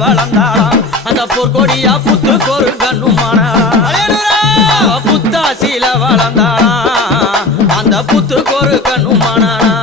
வளர்ந்தாளாம் அந்த பொற்கொடியா புத்துக்கு ஒரு கண்ணுமானாளாம் புத்தாசியில வளர்ந்தாளாம் அந்த புத்துக்கு ஒரு கண்ணுமானாளாம்